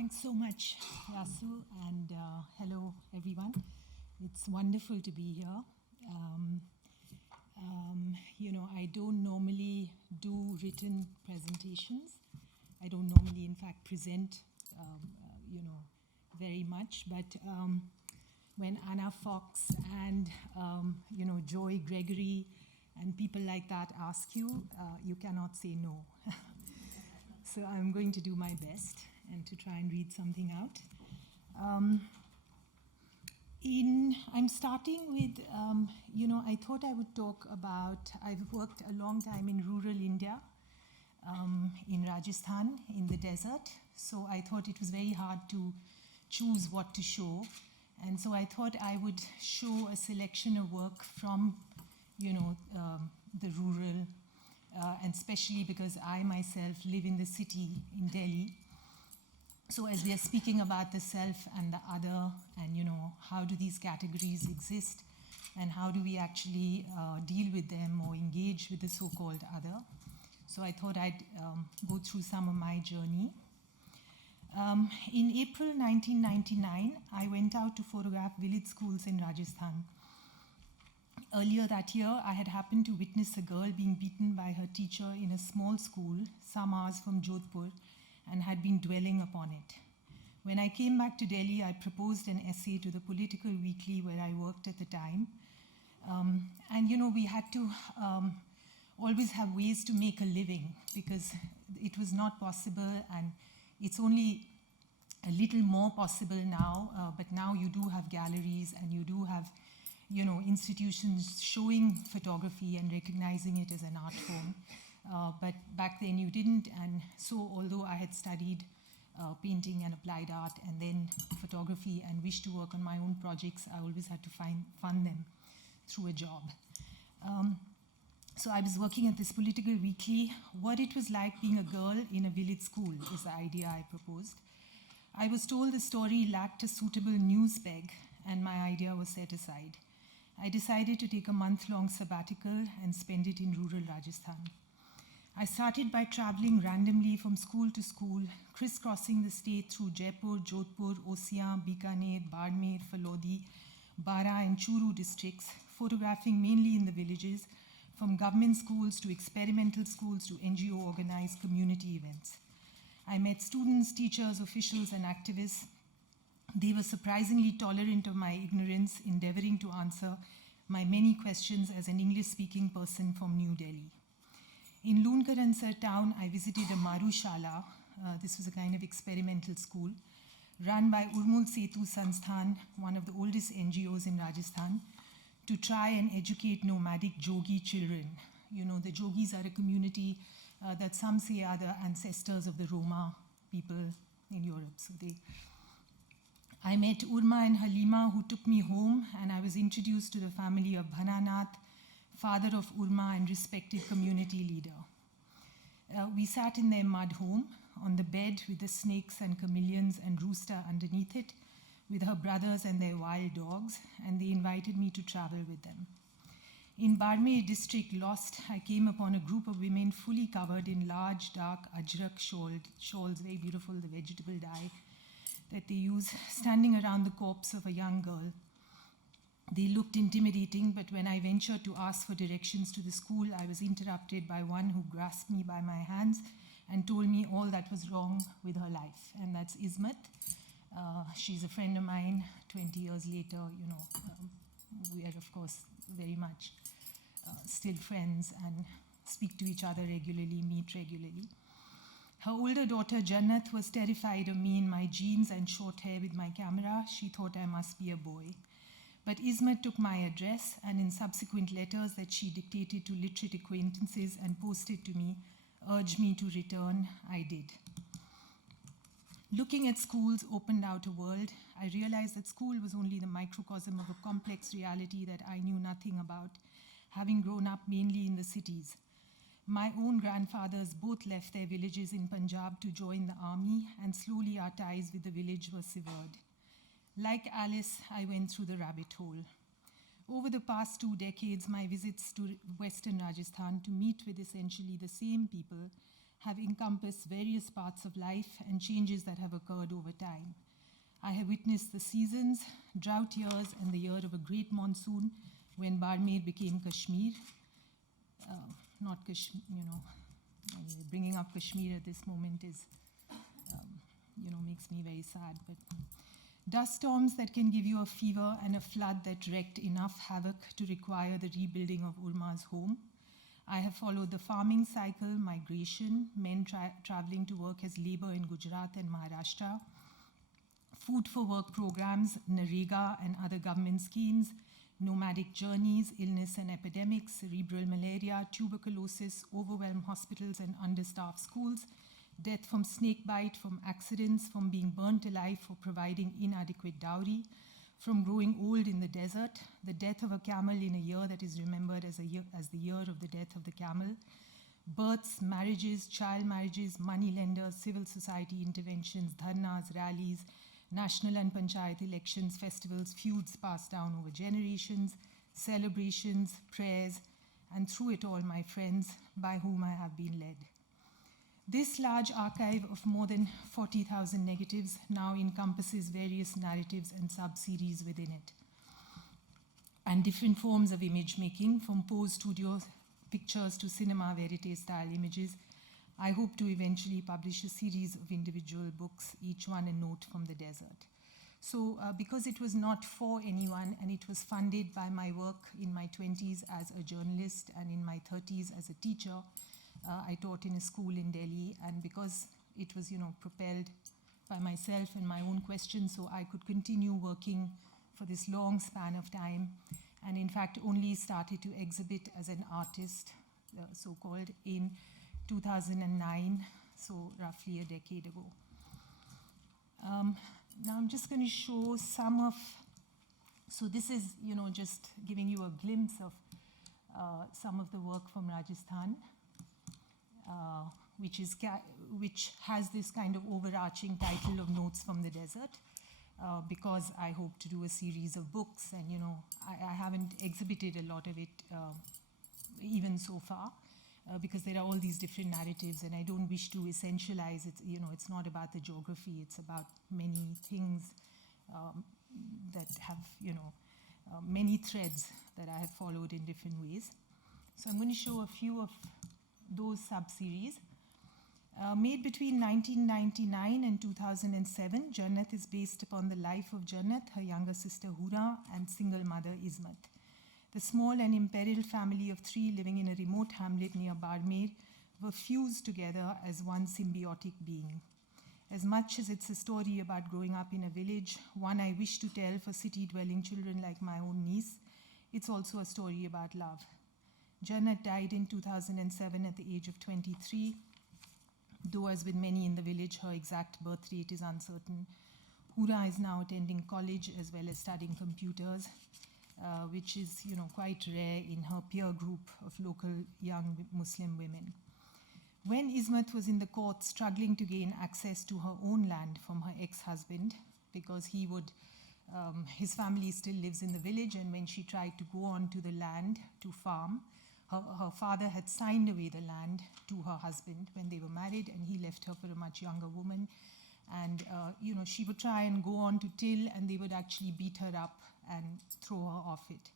Thanks so much, Yasu, and hello, everyone. It's wonderful to be here. I don't normally do written presentations. I don't normally, in fact, present, very much. But when Anna Fox and, Joy Gregory and people like that ask you, you cannot say no. So I'm going to do my best and to try and read something out. I'm starting with, I thought I would talk about, I've worked a long time in rural India, in Rajasthan, in the desert. So I thought it was very hard to choose what to show. And so I thought I would show a selection of work from, the rural, and especially because I myself live in the city in Delhi. So as we are speaking about the self and the other, and how do these categories exist, and how do we actually deal with them or engage with the so-called other? So I thought I'd go through some of my journey. In April 1999, I went out to photograph village schools in Rajasthan. Earlier that year, I had happened to witness a girl being beaten by her teacher in a small school, some hours from Jodhpur, and had been dwelling upon it. When I came back to Delhi, I proposed an essay to the Political Weekly where I worked at the time. We had to always have ways to make a living because it was not possible, and it's only a little more possible now, but now you do have galleries and you do have institutions showing photography and recognizing it as an art form. But back then you didn't, and so although I had studied painting and applied art and then photography and wished to work on my own projects, I always had to fund them through a job. So I was working at this Political Weekly. What it was like being a girl in a village school is the idea I proposed. I was told the story lacked a suitable news peg, and my idea was set aside. I decided to take a month-long sabbatical and spend it in rural Rajasthan. I started by traveling randomly from school to school, crisscrossing the state through Jaipur, Jodhpur, Osia, Bikaner, Bardmer, Falodi, Bara and Churu districts, photographing mainly in the villages, from government schools to experimental schools to NGO-organized community events. I met students, teachers, officials, and activists. They were surprisingly tolerant of my ignorance, endeavoring to answer my many questions as an English-speaking person from New Delhi. In Loonkaranser town, I visited a Maru Shala. This was a kind of experimental school run by Urmul Setu Sansthan, one of the oldest NGOs in Rajasthan, to try and educate nomadic Jogi children. The Jogis are a community that some say are the ancestors of the Roma people in Europe. So I met Urma and Halima, who took me home, and I was introduced to the family of Bhananath, father of Urma and respected community leader. We sat in their mud home on the bed with the snakes and chameleons and rooster underneath it, with her brothers and their wild dogs, and they invited me to travel with them. In Bardmer district, Lost, I came upon a group of women fully covered in large, dark ajrak shawls, very beautiful, the vegetable dye that they use, standing around the corpse of a young girl. They looked intimidating, but when I ventured to ask for directions to the school, I was interrupted by one who grasped me by my hands and told me all that was wrong with her life. And that's Ismat. She's a friend of mine. 20 years later, we are, of course, very much still friends and speak to each other regularly, meet regularly. Her older daughter, Jannat, was terrified of me in my jeans and short hair with my camera. She thought I must be a boy. But Ismat took my address, and in subsequent letters that she dictated to literate acquaintances and posted to me, urged me to return. I did. Looking at schools opened out a world. I realized that school was only the microcosm of a complex reality that I knew nothing about, having grown up mainly in the cities. My own grandfathers both left their villages in Punjab to join the army, and slowly our ties with the village were severed. Like Alice, I went through the rabbit hole. Over the past 2 decades, my visits to Western Rajasthan to meet with essentially the same people have encompassed various parts of life and changes that have occurred over time. I have witnessed the seasons, drought years, and the year of a great monsoon when Barmer became Kashmir. Not Kashmir, anyway, bringing up Kashmir at this moment is, makes me very sad. But dust storms that can give you a fever and a flood that wreaked enough havoc to require the rebuilding of Urma's home. I have followed the farming cycle, migration, men traveling to work as labor in Gujarat and Maharashtra, food for work programs, Narega and other government schemes, nomadic journeys, illness and epidemics, cerebral malaria, tuberculosis, overwhelmed hospitals and understaffed schools, death from snake bite, from accidents, from being burnt alive for providing inadequate dowry, from growing old in the desert, the death of a camel in a year that is remembered as the year of the death of the camel, births, marriages, child marriages, money lenders, civil society interventions, dharnas, rallies, national and panchayat elections, festivals, feuds passed down over generations, celebrations, prayers, and through it all, my friends, by whom I have been led. This large archive of more than 40,000 negatives now encompasses various narratives and sub-series within it, and different forms of image making, from pose studio pictures to cinema verite style images. I hope to eventually publish a series of individual books, each one a note from the desert. So because it was not for anyone and it was funded by my work in my 20s as a journalist and in my 30s as a teacher, I taught in a school in Delhi, and because it was, propelled by myself and my own questions, so I could continue working for this long span of time, and in fact only started to exhibit as an artist, so-called, in 2009, so roughly a decade ago. Now I'm just going to show some of, so this is, just giving you a glimpse of some of the work from Rajasthan, which has this kind of overarching title of Notes from the Desert, because I hope to do a series of books, and I haven't exhibited a lot of it even so far, because there are all these different narratives, and I don't wish to essentialize it. It's not about the geography, it's about many things that have, many threads that I have followed in different ways. So I'm going to show a few of those sub-series. Made between 1999 and 2007, Jannat is based upon the life of Jannat, her younger sister Hura, and single mother Ismat. The small and imperiled family of 3 living in a remote hamlet near Barmer were fused together as one symbiotic being. As much as it's a story about growing up in a village, one I wish to tell for city-dwelling children like my own niece, it's also a story about love. Jannat died in 2007 at the age of 23, though as with many in the village, her exact birth rate is uncertain. Hura is now attending college as well as studying computers, which is, quite rare in her peer group of local young Muslim women. When Ismat was in the court struggling to gain access to her own land from her ex-husband, because his family still lives in the village, and when she tried to go on to the land to farm, her father had signed away the land to her husband when they were married, and he left her for a much younger woman. And, she would try and go on to till, and they would actually beat her up and throw her off it.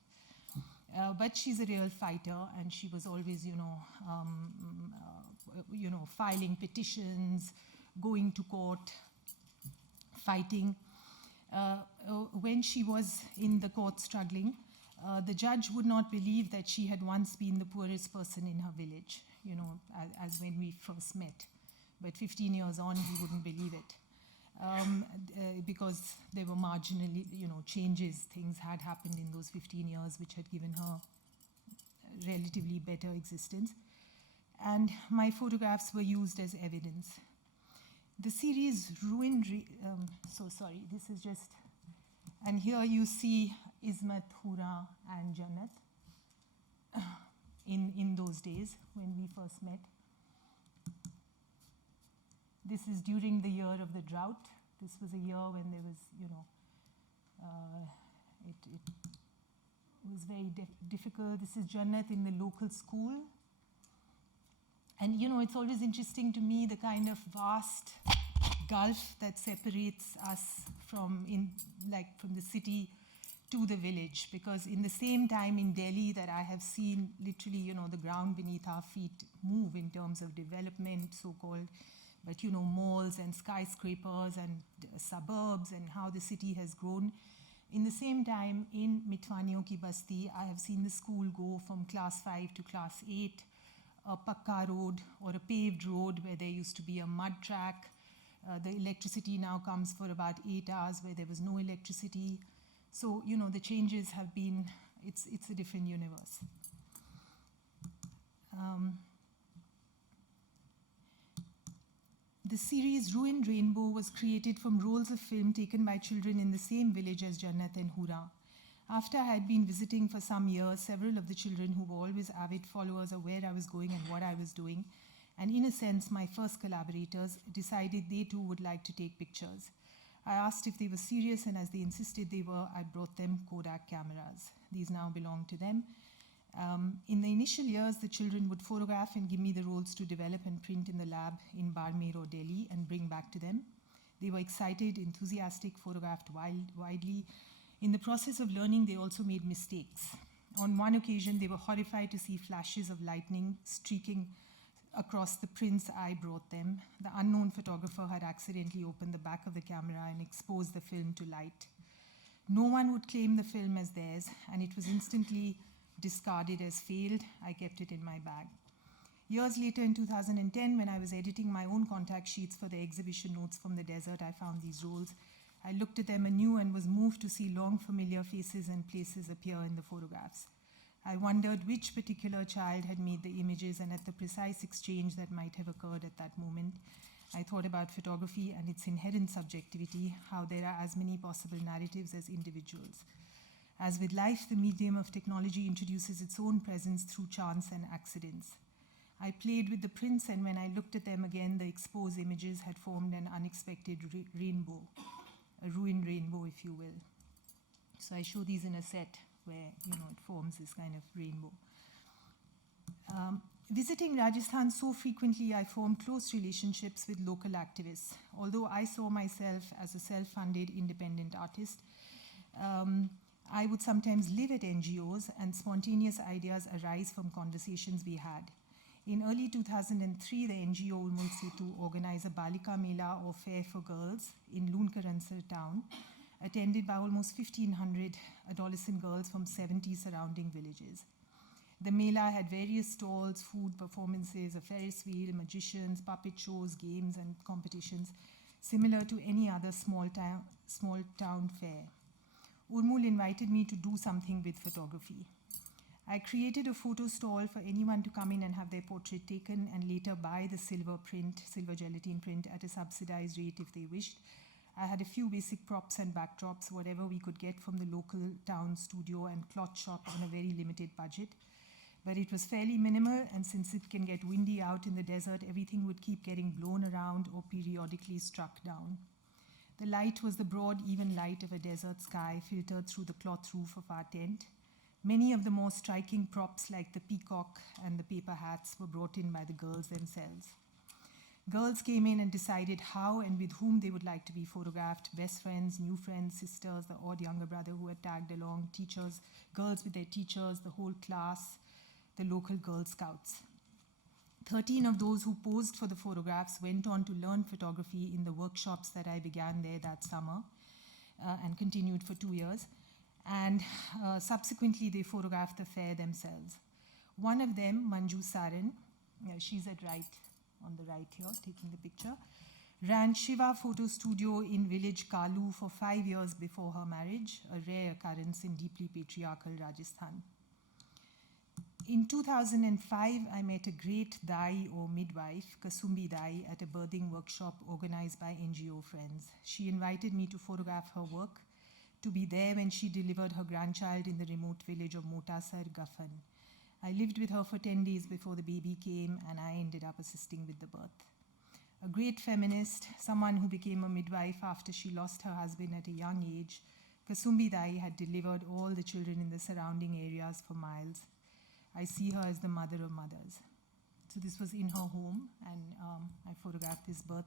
But she's a real fighter, and she was always, filing petitions, going to court, fighting. When she was in the court struggling, the judge would not believe that she had once been the poorest person in her village, as when we first met. But 15 years on, he wouldn't believe it. Because there were marginally, changes, things had happened in those 15 years which had given her a relatively better existence. And my photographs were used as evidence. The series this is just, and here you see Ismat, Hura, and Jannat in those days when we first met. This is during the year of the drought. This was a year when there was, it was very difficult. This is Jannat in the local school. And it's always interesting to me the kind of vast gulf that separates us from the city to the village, because in the same time in Delhi that I have seen literally, the ground beneath our feet move in terms of development, so-called, but malls and skyscrapers and suburbs and how the city has grown. In the same time, in Mitwaniyon ki Basti, I have seen the school go from class 5 to class 8, a pakka road or a paved road where there used to be a mud track. The electricity now comes for about 8 hours where there was no electricity. So, the changes have been, it's a different universe. The series Ruined Rainbow was created from rolls of film taken by children in the same village as Jannat and Hura. After I had been visiting for some years, several of the children who were always avid followers of where I was going and what I was doing, and in a sense my first collaborators, decided they too would like to take pictures. I asked if they were serious, and as they insisted they were, I brought them Kodak cameras. These now belong to them. In the initial years, the children would photograph and give me the rolls to develop and print in the lab in Barmer or Delhi and bring back to them. They were excited, enthusiastic, photographed widely. In the process of learning, they also made mistakes. On one occasion, they were horrified to see flashes of lightning streaking across the prints I brought them. The unknown photographer had accidentally opened the back of the camera and exposed the film to light. No one would claim the film as theirs, and it was instantly discarded as failed. I kept it in my bag. Years later, in 2010, when I was editing my own contact sheets for the exhibition Notes from the Desert, I found these rolls. I looked at them anew and was moved to see long familiar faces and places appear in the photographs. I wondered which particular child had made the images, and at the precise exchange that might have occurred at that moment, I thought about photography and its inherent subjectivity, how there are as many possible narratives as individuals. As with life, the medium of technology introduces its own presence through chance and accidents. I played with the prints, and when I looked at them again, the exposed images had formed an unexpected rainbow, a ruined rainbow, if you will. So I show these in a set where, it forms this kind of rainbow. Visiting Rajasthan so frequently, I formed close relationships with local activists. Although I saw myself as a self-funded independent artist, I would sometimes live at NGOs, and spontaneous ideas arise from conversations we had. In early 2003, the NGO Ulmul Setu organized a Balika Mela, or fair for girls, in Lunkaransar town, attended by almost 1,500 adolescent girls from 70 surrounding villages. The Mela had various stalls, food, performances, a Ferris wheel, magicians, puppet shows, games, and competitions, similar to any other small town fair. Urmul invited me to do something with photography. I created a photo stall for anyone to come in and have their portrait taken, and later buy the silver gelatin print at a subsidized rate if they wished. I had a few basic props and backdrops, whatever we could get from the local town studio and cloth shop on a very limited budget. But it was fairly minimal, and since it can get windy out in the desert, everything would keep getting blown around or periodically struck down. The light was the broad, even light of a desert sky filtered through the cloth roof of our tent. Many of the more striking props, like the peacock and the paper hats, were brought in by the girls themselves. Girls came in and decided how and with whom they would like to be photographed: best friends, new friends, sisters, the odd younger brother who had tagged along, teachers, girls with their teachers, the whole class, the local Girl Scouts. 13 of those who posed for the photographs went on to learn photography in the workshops that I began there that summer and continued for 2 years. And subsequently, they photographed the fair themselves. One of them, Manju Saran, she's on the right here, taking the picture, ran Shiva Photo Studio in village Kalu for 5 years before her marriage, a rare occurrence in deeply patriarchal Rajasthan. In 2005, I met a great Dai or midwife, Kasumbi Dai, at a birthing workshop organized by NGO friends. She invited me to photograph her work, to be there when she delivered her grandchild in the remote village of Motasar, Gaffan. I lived with her for 10 days before the baby came, and I ended up assisting with the birth. A great feminist, someone who became a midwife after she lost her husband at a young age, Kasumbi Dai had delivered all the children in the surrounding areas for miles. I see her as the mother of mothers. So this was in her home, and I photographed this birth.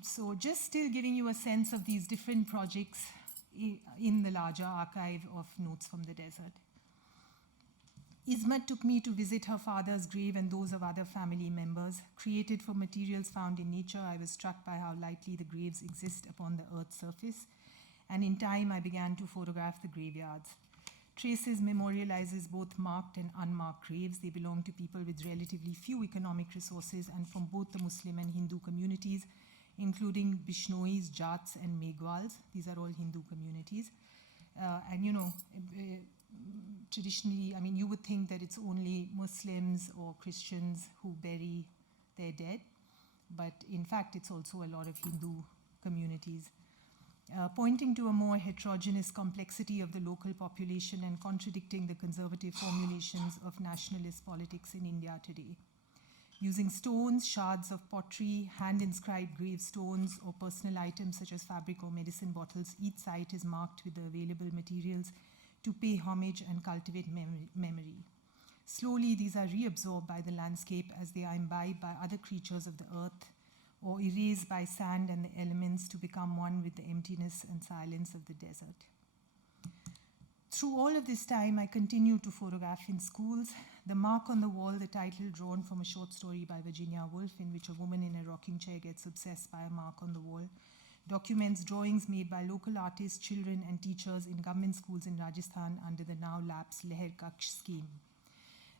So just still giving you a sense of these different projects in the larger archive of Notes from the Desert. Ismat took me to visit her father's grave and those of other family members. Created from materials found in nature, I was struck by how lightly the graves exist upon the earth's surface, and in time I began to photograph the graveyards. Traces memorializes both marked and unmarked graves. They belong to people with relatively few economic resources and from both the Muslim and Hindu communities, including Bishnois, Jats, and Megwals. These are all Hindu communities. Traditionally, I mean, you would think that it's only Muslims or Christians who bury their dead, but in fact, it's also a lot of Hindu communities. Pointing to a more heterogeneous complexity of the local population and contradicting the conservative formulations of nationalist politics in India today. Using stones, shards of pottery, hand-inscribed gravestones, or personal items such as fabric or medicine bottles, each site is marked with the available materials to pay homage and cultivate memory. Slowly, these are reabsorbed by the landscape as they are imbibed by other creatures of the earth, or erased by sand and the elements to become one with the emptiness and silence of the desert. Through all of this time, I continued to photograph in schools. The Mark on the Wall, the title drawn from a short story by Virginia Woolf, in which a woman in a rocking chair gets obsessed by a mark on the wall, documents drawings made by local artists, children, and teachers in government schools in Rajasthan under the now lapsed Leher Kaksh scheme.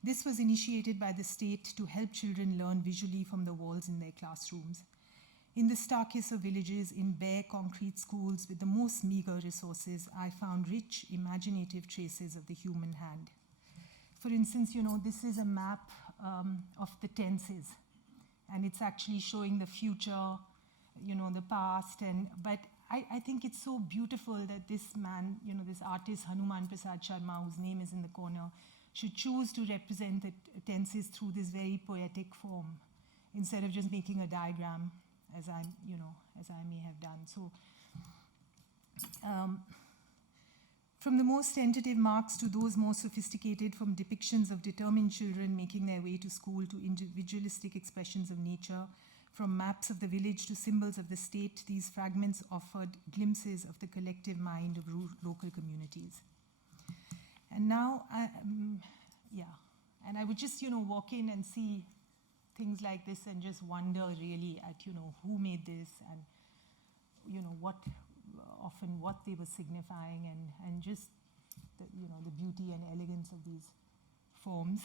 This was initiated by the state to help children learn visually from the walls in their classrooms. In the starkest of villages, in bare concrete schools with the most meager resources, I found rich, imaginative traces of the human hand. For instance, this is a map of the tenses, and it's actually showing the future, the past, but I think it's so beautiful that this man, this artist, Hanuman Prasad Sharma, whose name is in the corner, should choose to represent the tenses through this very poetic form, instead of just making a diagram, as I may have done. So, from the most tentative marks to those more sophisticated, from depictions of determined children making their way to school to individualistic expressions of nature, from maps of the village to symbols of the state, these fragments offered glimpses of the collective mind of local communities. And now, and I would just, walk in and see things like this and just wonder really at, who made this and, what they were signifying and just, the beauty and elegance of these forms.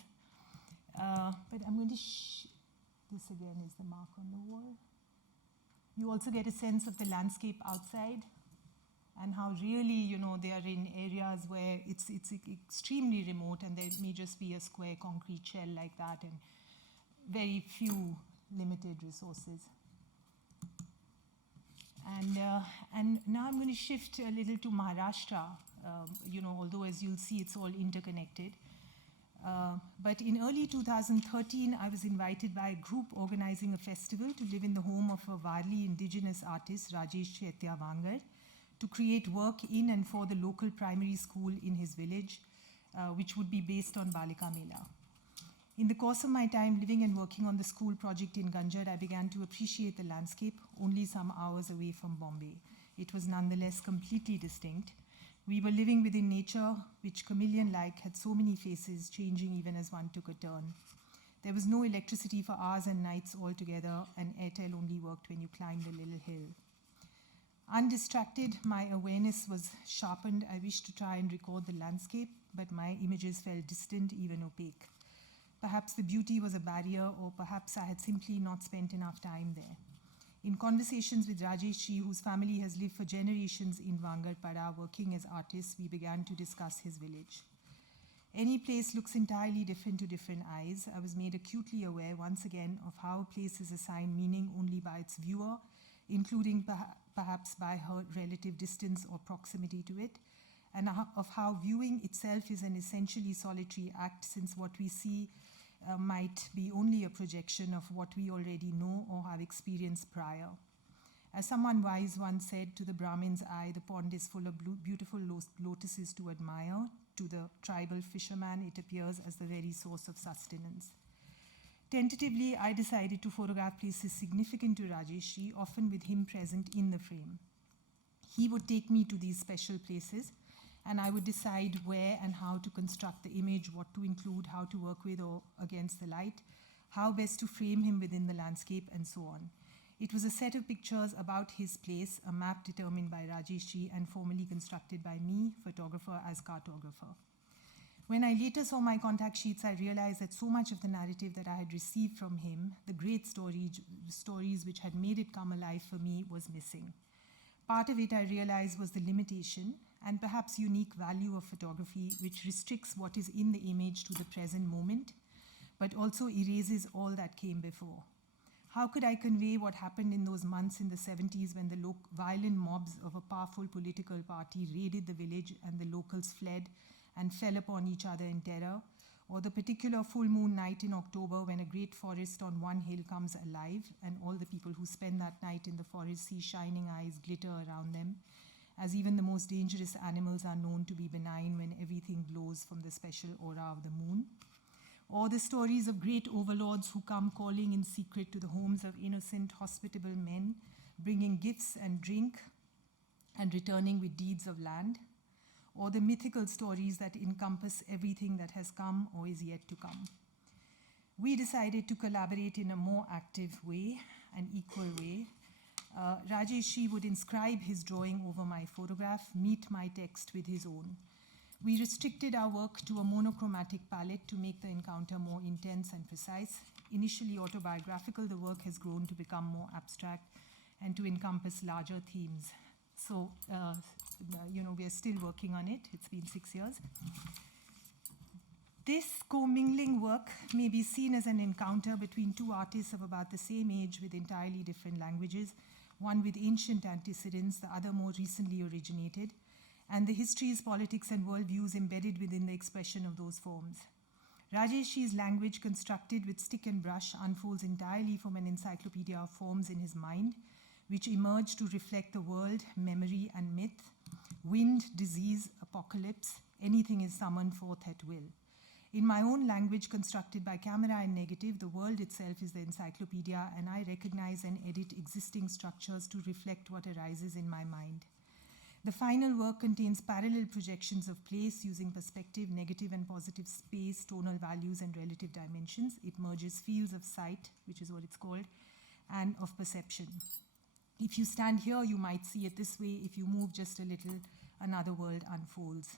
But I'm going to, this again is the mark on the wall. You also get a sense of the landscape outside and how really, they are in areas where it's extremely remote and there may just be a square concrete shell like that and very few limited resources. And now I'm going to shift a little to Maharashtra, although as you'll see, it's all interconnected. But in early 2013, I was invited by a group organizing a festival to live in the home of a Varli indigenous artist, Rajesh Chaitya Vangar, to create work in and for the local primary school in his village, which would be based on Balika Mela. In the course of my time living and working on the school project in Ganjar, I began to appreciate the landscape only some hours away from Bombay. It was nonetheless completely distinct. We were living within nature, which chameleon-like had so many faces, changing even as one took a turn. There was no electricity for hours and nights altogether, and Airtel only worked when you climbed a little hill. Undistracted, my awareness was sharpened. I wished to try and record the landscape, but my images felt distant, even opaque. Perhaps the beauty was a barrier, or perhaps I had simply not spent enough time there. In conversations with Rajesh Ji, whose family has lived for generations in Vangarpada working as artists, we began to discuss his village. Any place looks entirely different to different eyes. I was made acutely aware once again of how a place is assigned meaning only by its viewer, including perhaps by her relative distance or proximity to it, and of how viewing itself is an essentially solitary act, since what we see might be only a projection of what we already know or have experienced prior. As someone wise once said, to the Brahmin's eye, the pond is full of beautiful lotuses to admire. To the tribal fisherman, it appears as the very source of sustenance. Tentatively, I decided to photograph places significant to Rajeshji, often with him present in the frame. He would take me to these special places, and I would decide where and how to construct the image, what to include, how to work with or against the light, how best to frame him within the landscape, and so on. It was a set of pictures about his place, a map determined by Rajeshji and formally constructed by me, photographer as cartographer. When I later saw my contact sheets, I realized that so much of the narrative that I had received from him, the great stories which had made it come alive for me, was missing. Part of it, I realized, was the limitation and perhaps unique value of photography, which restricts what is in the image to the present moment, but also erases all that came before. How could I convey what happened in those months in the 70s when the violent mobs of a powerful political party raided the village and the locals fled and fell upon each other in terror, or the particular full moon night in October when a great forest on one hill comes alive and all the people who spend that night in the forest see shining eyes glitter around them, as even the most dangerous animals are known to be benign when everything glows from the special aura of the moon. Or the stories of great overlords who come calling in secret to the homes of innocent, hospitable men, bringing gifts and drink and returning with deeds of land. Or the mythical stories that encompass everything that has come or is yet to come. We decided to collaborate in a more active way, an equal way. Rajeshji would inscribe his drawing over my photograph, meet my text with his own. We restricted our work to a monochromatic palette to make the encounter more intense and precise. Initially autobiographical, the work has grown to become more abstract and to encompass larger themes. So, we are still working on it. It's been 6 years. This commingling work may be seen as an encounter between two artists of about the same age with entirely different languages, one with ancient antecedents, the other more recently originated, and the histories, politics, and worldviews embedded within the expression of those forms. Rajeshji's language, constructed with stick and brush, unfolds entirely from an encyclopedia of forms in his mind, which emerge to reflect the world, memory, and myth. Wind, disease, apocalypse, anything is summoned forth at will. In my own language, constructed by camera and negative, the world itself is the encyclopedia, and I recognize and edit existing structures to reflect what arises in my mind. The final work contains parallel projections of place using perspective, negative and positive space, tonal values, and relative dimensions. It merges fields of sight, which is what it's called, and of perception. If you stand here, you might see it this way. If you move just a little, another world unfolds.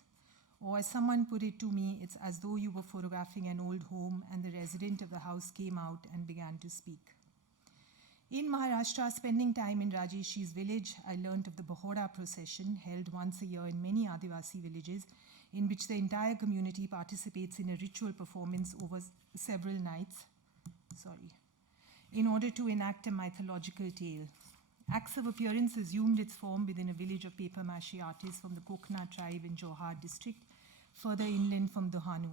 Or as someone put it to me, it's as though you were photographing an old home and the resident of the house came out and began to speak. In Maharashtra, spending time in Rajeshji's village, I learned of the Bohora procession, held once a year in many Adivasi villages, in which the entire community participates in a ritual performance over several nights, in order to enact a mythological tale. Acts of appearance assumed its form within a village of paper mache artists from the Kokna tribe in Jorhat district, further inland from Dohanu.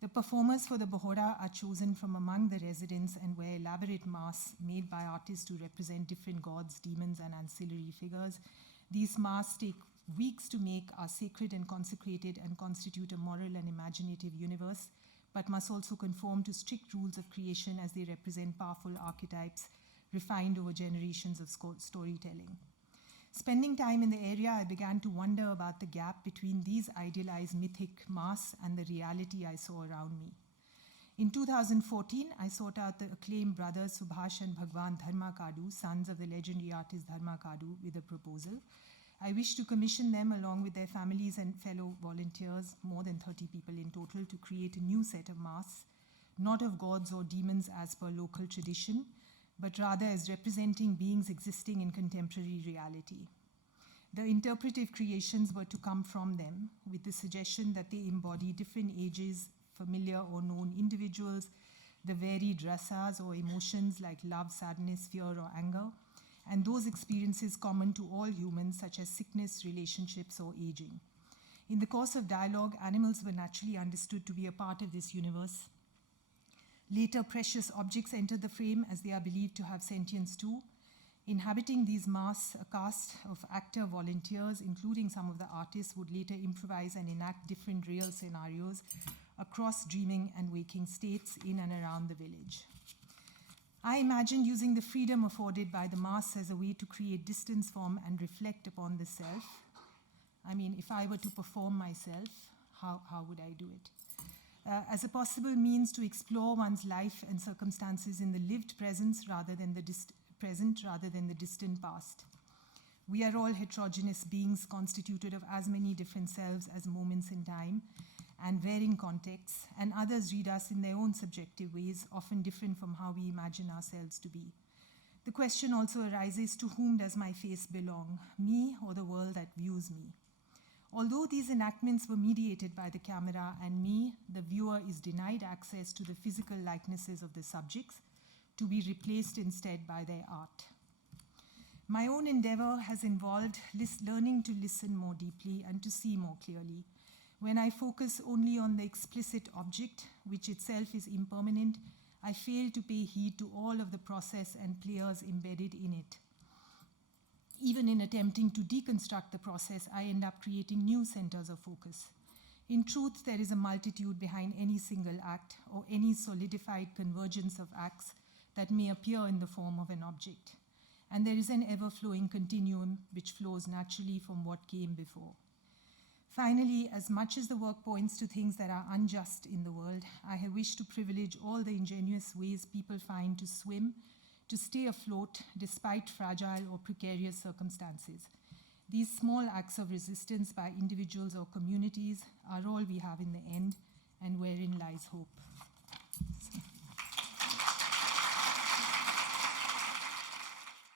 The performers for the Bohora are chosen from among the residents and wear elaborate masks made by artists to represent different gods, demons, and ancillary figures. These masks take weeks to make, are sacred and consecrated, and constitute a moral and imaginative universe, but must also conform to strict rules of creation as they represent powerful archetypes refined over generations of storytelling. Spending time in the area, I began to wonder about the gap between these idealized mythic masks and the reality I saw around me. In 2014, I sought out the acclaimed brothers Subhash and Bhagwan Dharma Kadu, sons of the legendary artist Dharma Kadu, with a proposal. I wished to commission them along with their families and fellow volunteers, more than 30 people in total, to create a new set of masks, not of gods or demons as per local tradition, but rather as representing beings existing in contemporary reality. The interpretive creations were to come from them, with the suggestion that they embody different ages, familiar or known individuals, the varied rasas or emotions like love, sadness, fear, or anger, and those experiences common to all humans, such as sickness, relationships, or aging. In the course of dialogue, animals were naturally understood to be a part of this universe. Later, precious objects enter the frame as they are believed to have sentience too. Inhabiting these masks, a cast of actor volunteers, including some of the artists, would later improvise and enact different real scenarios across dreaming and waking states in and around the village. I imagined using the freedom afforded by the mass as a way to create distance from and reflect upon the self. I mean, if I were to perform myself, how would I do it? As a possible means to explore one's life and circumstances in the lived present rather than the distant past. We are all heterogeneous beings constituted of as many different selves as moments in time and varying contexts, and others read us in their own subjective ways, often different from how we imagine ourselves to be. The question also arises, to whom does my face belong, me or the world that views me? Although these enactments were mediated by the camera and me, the viewer is denied access to the physical likenesses of the subjects, to be replaced instead by their art. My own endeavor has involved learning to listen more deeply and to see more clearly. When I focus only on the explicit object, which itself is impermanent, I fail to pay heed to all of the process and players embedded in it. Even in attempting to deconstruct the process, I end up creating new centers of focus. In truth, there is a multitude behind any single act or any solidified convergence of acts that may appear in the form of an object. And there is an ever-flowing continuum which flows naturally from what came before. Finally, as much as the work points to things that are unjust in the world, I have wished to privilege all the ingenious ways people find to swim, to stay afloat despite fragile or precarious circumstances. These small acts of resistance by individuals or communities are all we have in the end, and wherein lies hope.